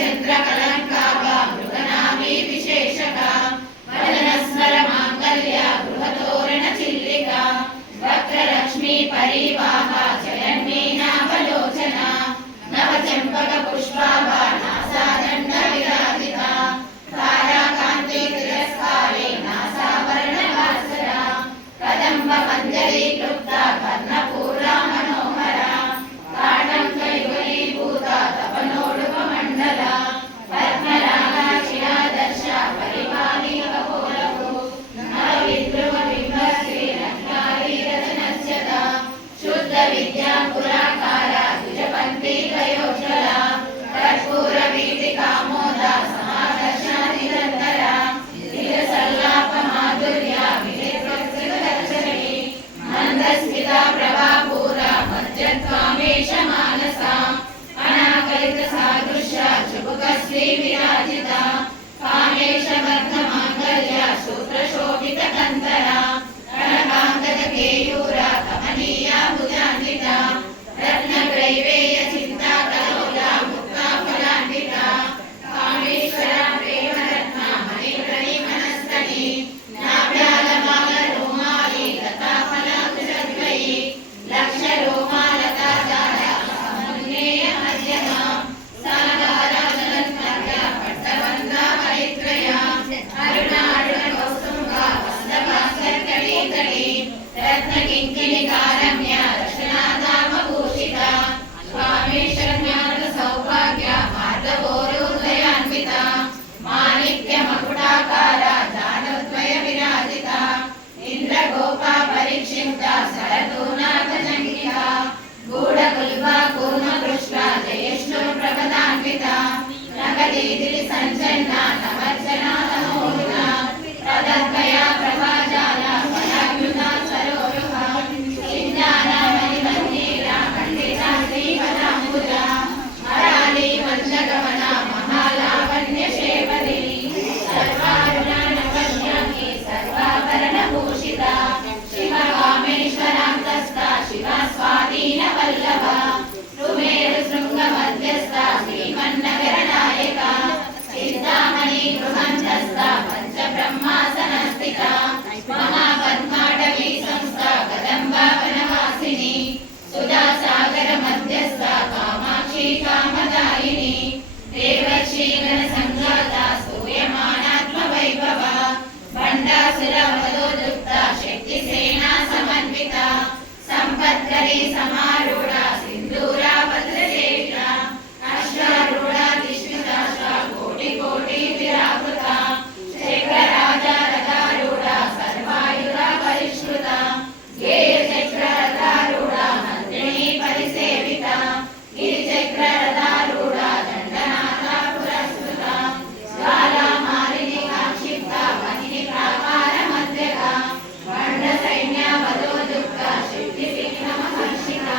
चंद्रकलंकाभा मृगनामी विशेषका वदनस्वर मांगल्य गृहतोरण चिल्लिका वक्रलक्ष्मी परिवाहा जयन्मीनावलोचना नवचंपक पुष्पाभा नासादंड विराजिता ताराकांति तिरस्कारे नासावरणवासरा कदंब मंजरी क्लुप्ता कर्णपूर्णा मनोहरा ताटंकयुगलीभूता तपनोडुपमण्डला पद्मरागा शिलादर्शा परिपाली कपोलभू नवविद्रुमबिम्बश्री रत्नारीरत्नस्यता शुद्ध विद्या पुराकारा द्विजपन्थी गयोज्ज्वला कर्पूरवीथिकामोदा समादर्शना निरन्तरा निजसल्लाप माधुर्या विहितवक्तृगच्छति मन्दस्मिता प्रभापूरा मज्जत्वामेष मानसा अनाकलित सादृश्या चुबुकश्री विराजिता कामेश बद्धमाङ्गल्या सूत्रशोभितकन्तरा कनकाङ्गद केयूरा कमनीया भुजान्विता रत्नग्रैवेय चिन्ता कलोला मुक्ताफलान्विता कामेश्वरा प्रेमरत्ना मणिप्रणिमनस्तनी नाभ्यालमालरोमाली लताफलाकुशद्वयी लक्षरोमालतादारा समन्वेय मध्यमा सागाराजलन्मर्या पट्टवन्दा परित्रया अरुणारुणकौस्तुभा वन्दभास्करकलीतटी रत्नकिङ्किणिकारम्या रशनाधामभूषिता स्वामीशज्ञानसौभाग्या मार्गभोरोदयान्विता माणिक्यमकुटाकारा जानद्वय विराजिता इन्द्रगोपा परिक्षिप्ता सरतूनाथचङ्किता गूढकुल्भा कूर्मकृष्णा जयेष्णु प्रपदान्विता नगदीदिरि सञ्चन्ना नमर्जना तमोरुणा प्रदद्वया प्रभाजाला फलाग्युता सरोरुहा चिन्नाना मणिमन्दिरा खण्डिता श्रीपदाम्बुजा मराली मञ्जगमना महालावण्यशेवरी सर्वारुणा नवज्ञानी सर्वाभरणभूषिता शिवकामेश्वरान्तस्था शिवा स्वाधीनवल्लभा सुमेरुशृङ्गमध्यस्था श्रीमन्नगरनायका चिन्तामणि गृहन्तस्था पञ्चब्रह्मासनस्थिता महापद्माटवी संस्था कदम्बावनवासिनी सुधासागरमध्यस्था कामाक्षी कामदायिनी देवर्षीगणसङ्घाता स्तूयमानात्मवैभवा भण्डासुरवधोद्युक्ता शक्तिसेना समन्विता सम्पत्करी समारूढा सिन्दूरा भद्रसेविता अश्वारूढा तिष्ठिताश्वा कोटिकोटि विरावृता चक्रराजारथारूढा सर्वायुधा परिष्कृता गेयचक्ररथारूढा मन्त्रिणी परिसेविता गिरिचक्ररथारूढा दण्डनाथा पुरस्कृता ज्वालामालिनी आक्षिप्ता वह्नि प्राकारमध्यगा भण्डसैन्या वधोद्युक्ता शक्तिविघ्नमहर्षिता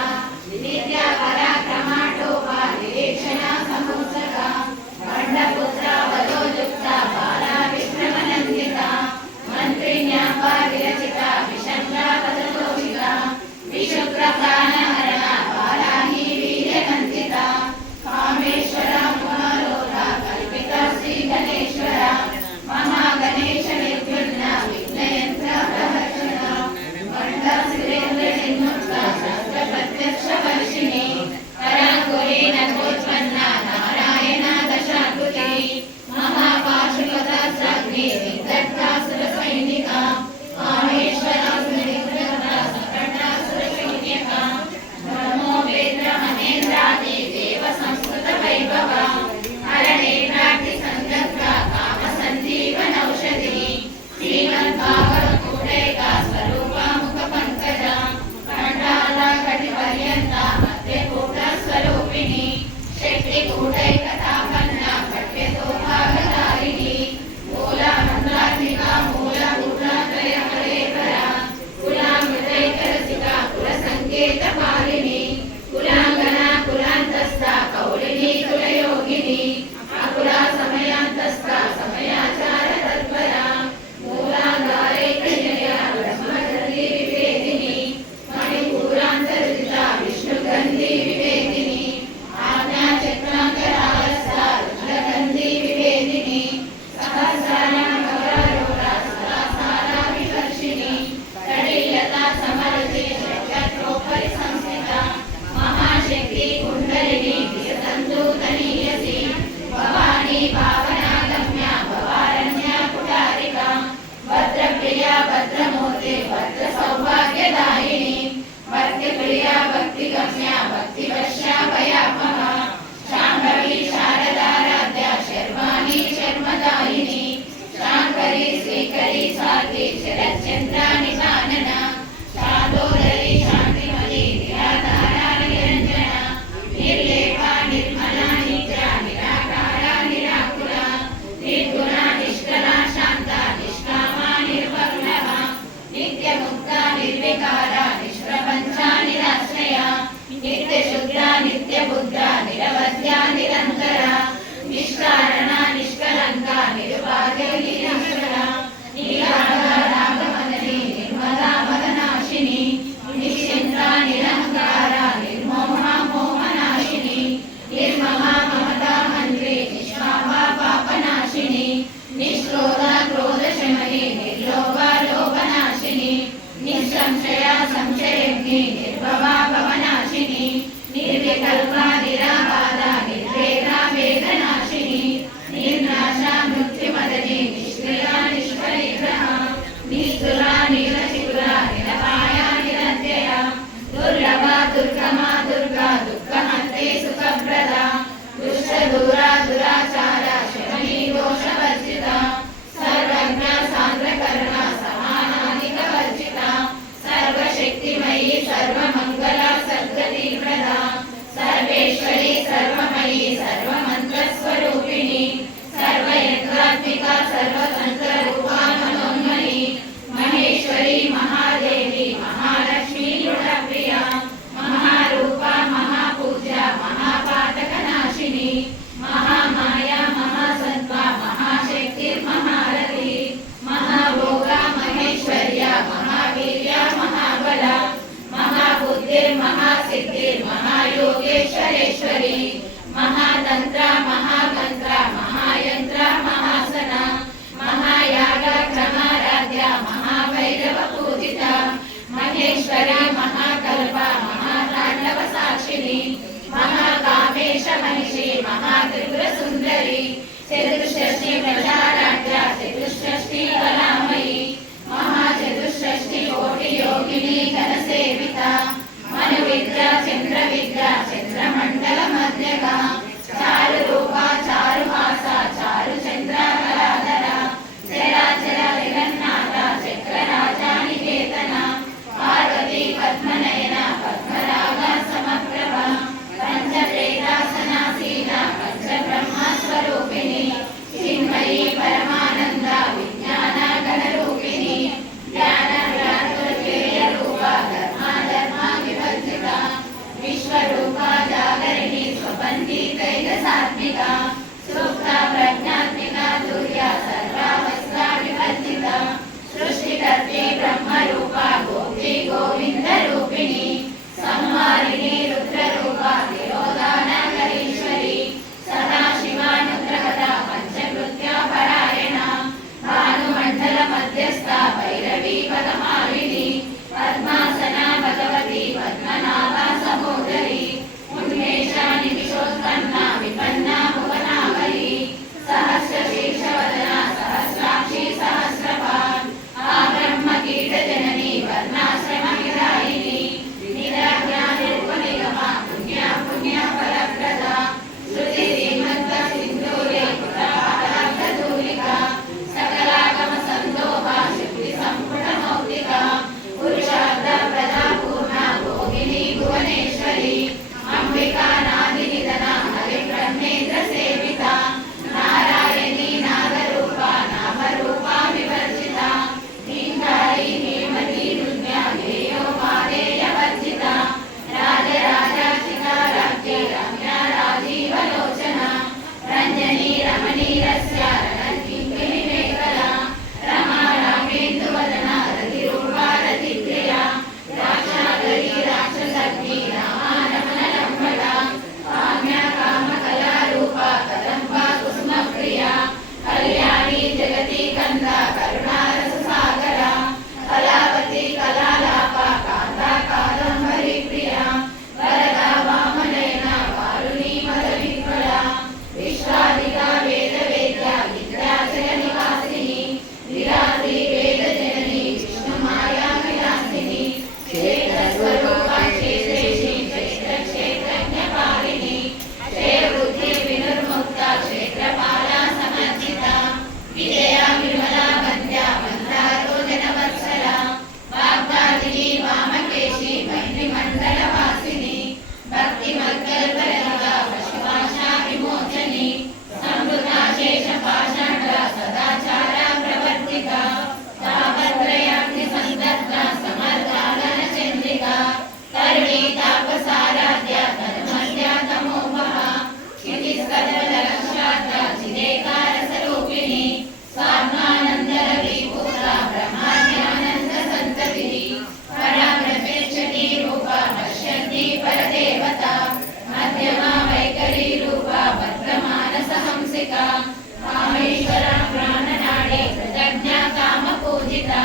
महातंत्र महामंत्र महायंत्र महासन महायाग क्रमाराध्य महाभैरव पूजित महेश्वरी महाकल्प महातांडव साक्षिणी महाकामेश महिषी महात्रिपुर सुंदरी चतुष्षष्ठी प्रजाराध्य चतुष्षष्ठी कलामयी महाचतुष्षष्ठी कोटि योगिनी घनसेविता मनु विद्या चंद्र विद्या चंद्रमंडल मध्यगा चारु रूपा चारुहास चारु चंद्र कलाधर चराचर जगन्नाथ चक्रराजा निकेतन पार्वती पद्मनयन पद्मराग समप्रभ पंचप्रेतासनासीन पंचब्रह्म स्वरूपिणी चिन्मयी परमानंद विज्ञान गणरूपिणी ज्ञान ज्ञातृत्वेय रूप धर्म धर्म विवर्जिता विश्वरूपा जागरिणी स्वपन्थी तैजसात्मिका सूक्त प्रज्ञात्मिका तुर्य सर्वावस्था विवर्जिता सृष्टिकर्त्री ब्रह्मरूपा गोप्ती गोविंद रूपिणी संहारिणी रुद्ररूपा तिरोधानकरीश्वरी सदाशिवानुग्रहदा पंचकृत्या परायणा भानुमण्डल मध्यस्था भैरवी पदमालिनी पद्मासना भगवती पद्मनाभा सहोदरी उन्मेषा निमिषोत्पन्ना विपन्ना भुवनावली सहस्रशीर्षवदना सहस्राक्षी सहस्रपान् आब्रह्मकीटजननी वर्णाश्रमविदायिनी निराज्ञानिरुपनिगमा पुण्या पुण्या फलप्रदा श्रुति श्रीमन्त सिन्धूरे पुत्रपादाब्धधूलिका सकलागम सन्दोहा शुद्धि सम्पुट मौक्तिका पुरुषार्थ प्रदा पूर्णा भोगिनी भुवनेश्वरी अंबिका नादिनिधना हरिब्रह्मेन्द्र सेविता नारायणी नागरूपा नामरूपा विवर्जिता नींगारी हेमती रुद्या गेयोपादेय वर्जिता राजराजार्चिता राज्ञी रम्या राजीवलोचना रञ्जनी रमणीरस्य रणकिङ्किणी मेखला रमा रामेन्दुवदना रतिरूपा रतिप्रिया राक्षागरी राक्षसग्नी रामा रमणलम्बटा काम्या कामकलारूपा कदम्बा कुसुमप्रिया कल्याणी जगती कन्दा करुणारससागरा कलावती कलालापा कान्ता कादम्बरी प्रिया वरदा वामनयना वारुणी मदविह्वला विश्वादिका वेदवेद्या विद्याचल निवासिनी विरात्री वेदजननी विष्णुमाया विलासिनी क्षेत्रस्वरूपा क्षेत्रेशी क्षेत्रक्षेत्रज्ञपालिनी क्षेत्रबुद्धि विनुर्मुक्ता क्षेत्रपाला समर्जिता विजया विमला वन्द्या मन्दारोजनवत्सला वाग्दादिनी वामकेशी वह्निमण्डलवासिनी भक्तिमद्गल्परहिता पशुपाशा विमोचनी संवृता शेषपाषाण्डा सदाचारा प्रवर्तिका तापत्रयाग्निसन्दग्धा समर्गागनचन्द्रिका करुणी तापसाराध्या तन्मध्या तमोमहा क्षितिस्कदलक्षात्रा चिदेकारस्वरूपिणी स्वात्मानन्दरविभूता ब्रह्माज्ञानन्दसन्ततिः पराप्रत्यक्षती रूपा पश्यन्ती परदेवता मध्यमा वैखरी रूपा वर्तमानसहंसिका कामेश्वरा प्राणनाडी कृतज्ञा कामपूजिता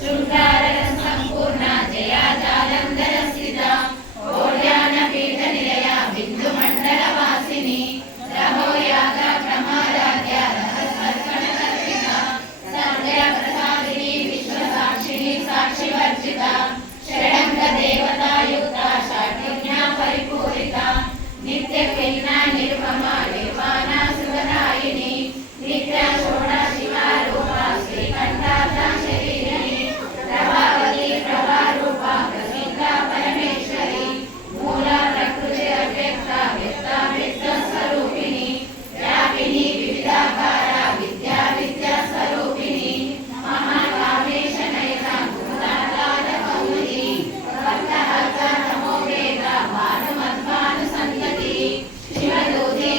शृङ्गारसम्पूर्णा जया जालन्धरस्थिता कोट्यानपीठनिलया बिन्दुमण्डलवासिनी रमोयाग क्रमाराध्या रहस्यर्पणकर्पिता सत्याप्रसादिनी विश्वसाक्षिणी साक्षिवर्जिता षडङ्गदेवतायुक्ता षड्विज्ञा परिपूरिता नित्यखिन्ना निरुपमा निर्वाणा सुखदायिनी नित्या षोडा शिवा रूपा श्रीकण्ठाब्धा शरीरिणी प्रभावती प्रभारूपा प्रसिद्धा परमेश्वरी मूला प्रकृति अव्यक्ता व्यक्ता व्यक्तस्वरूपिणी व्यापिनी विविधाकारा विद्या विद्यास्वरूपिणी महाकामेश नयना गुणाकालकौमुदी भक्तहर्ता तमोवेदा भानुमध्वानुसन्ततिः शिवदूते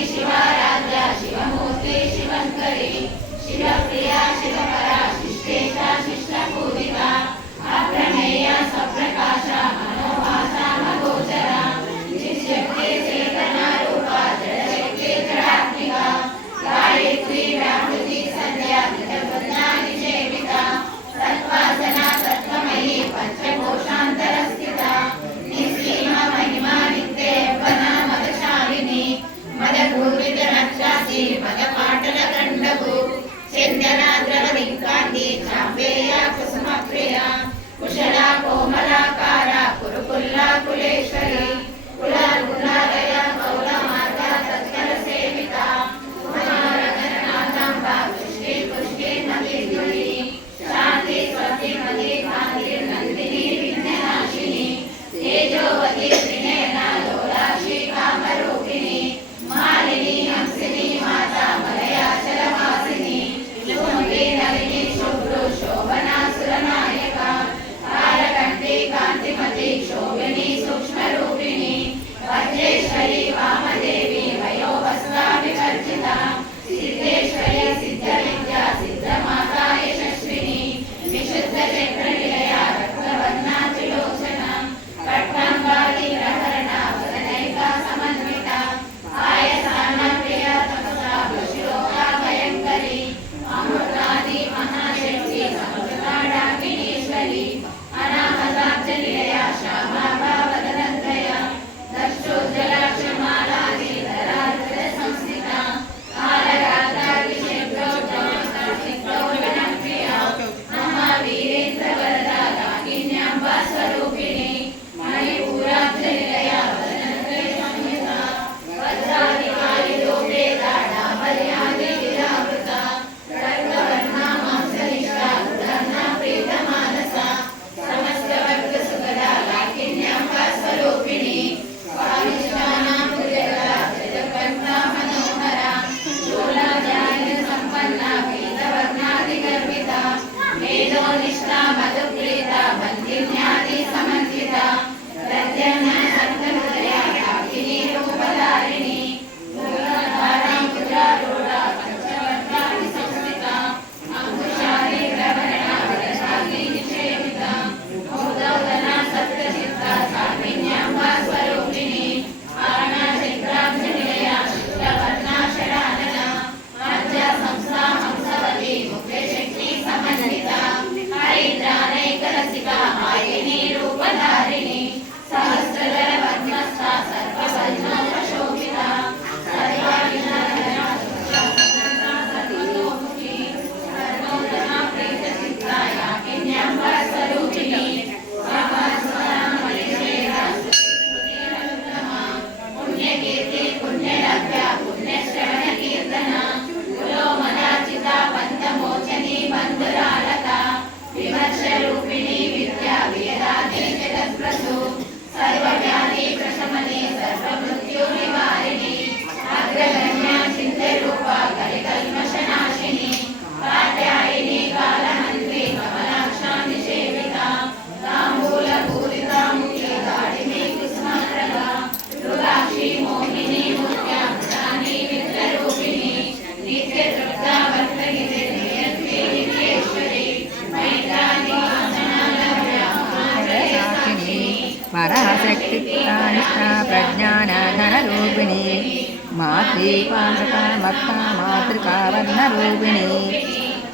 మాతృపాశకా మత్తా మాతృకావర్ణరూపిణి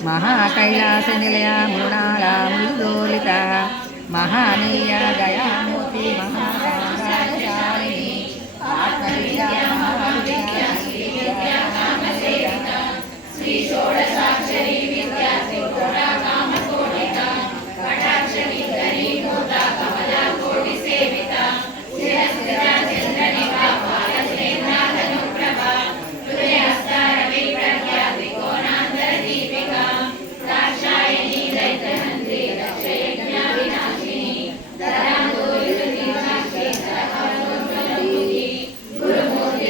महाकैलासनिलया मृणाला मृदोलिता महानीया दयामूर्ति महाकामशालिनी आत्मविद्या महाविद्या श्री षोडशाक्षरी विद्या त्रिपुरा कामकोटिका कटाक्षविद्धरी भूता कमला कोटि सेविता शिरस्थिता चन्द्रनिभा बालचन्द्राधनुप्रभा हृदयस्था रवि प्रज्ञा त्रिकोणान्तర दीपिका दाक्षायणी दैत्यहन्त्री दक्षयज्ञा विनाशिनी धरां दूरितमीनाक्षी सरहस्तोज्ज्वलमुखी गुरुमूर्ति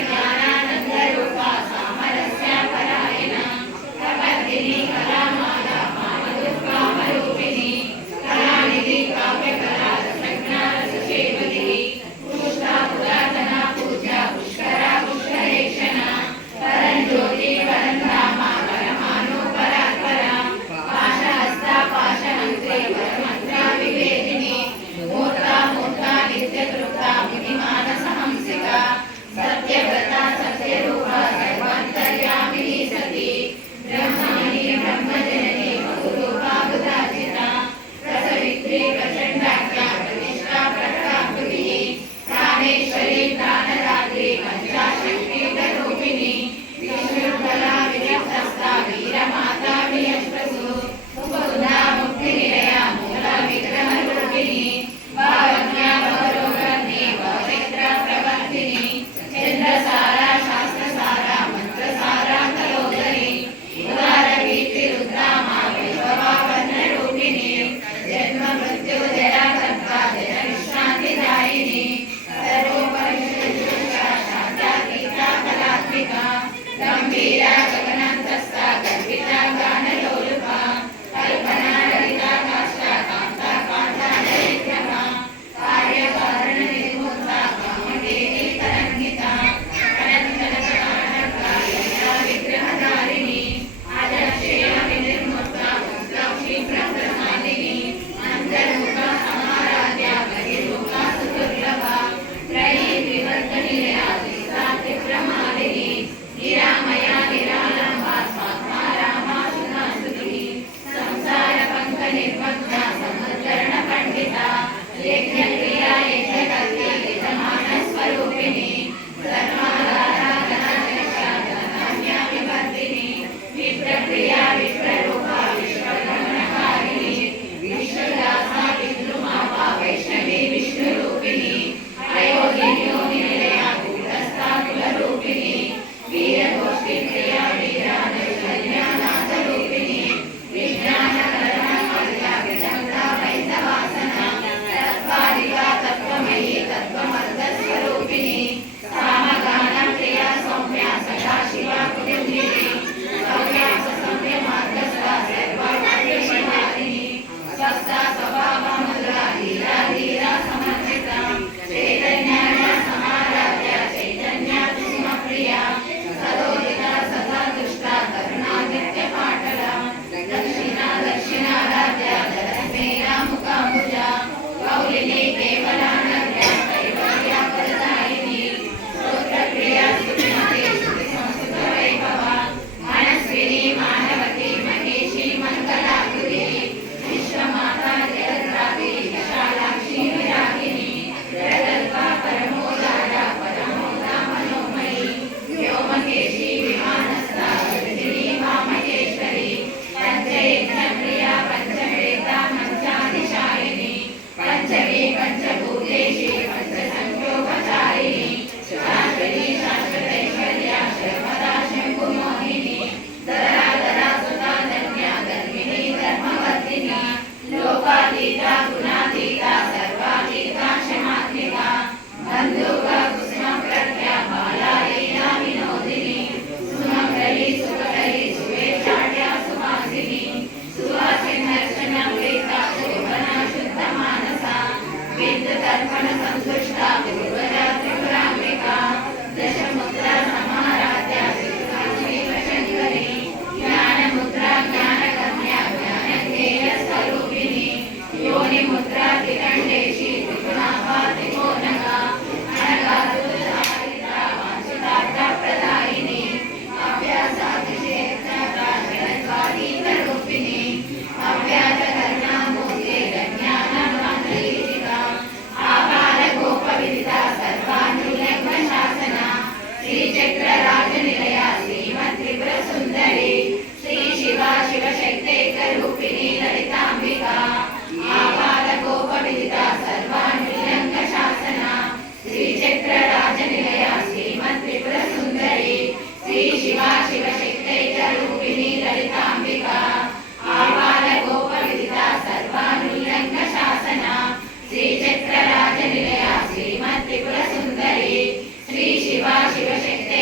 జ్ఞానానందరూపా సామరస్యపరాయణ ప్రవర్తిని కళామాలా కామరూపిణి కళానిధి కావ్యకళా రసజ్ఞానసేవతి పుష్పా పురాతన పూజ పుష్కర పుష్కరేక్షణ పరంజ్యోతి పరంధామ పరమాను పరాత్పర పాశహస్త పాశమంత్రి పరమంత్ర వివేదిని మూర్త మూర్త నిత్యకృత విధిమానసహంసిక సత్యవ్రత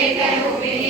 ఏకరూపిణి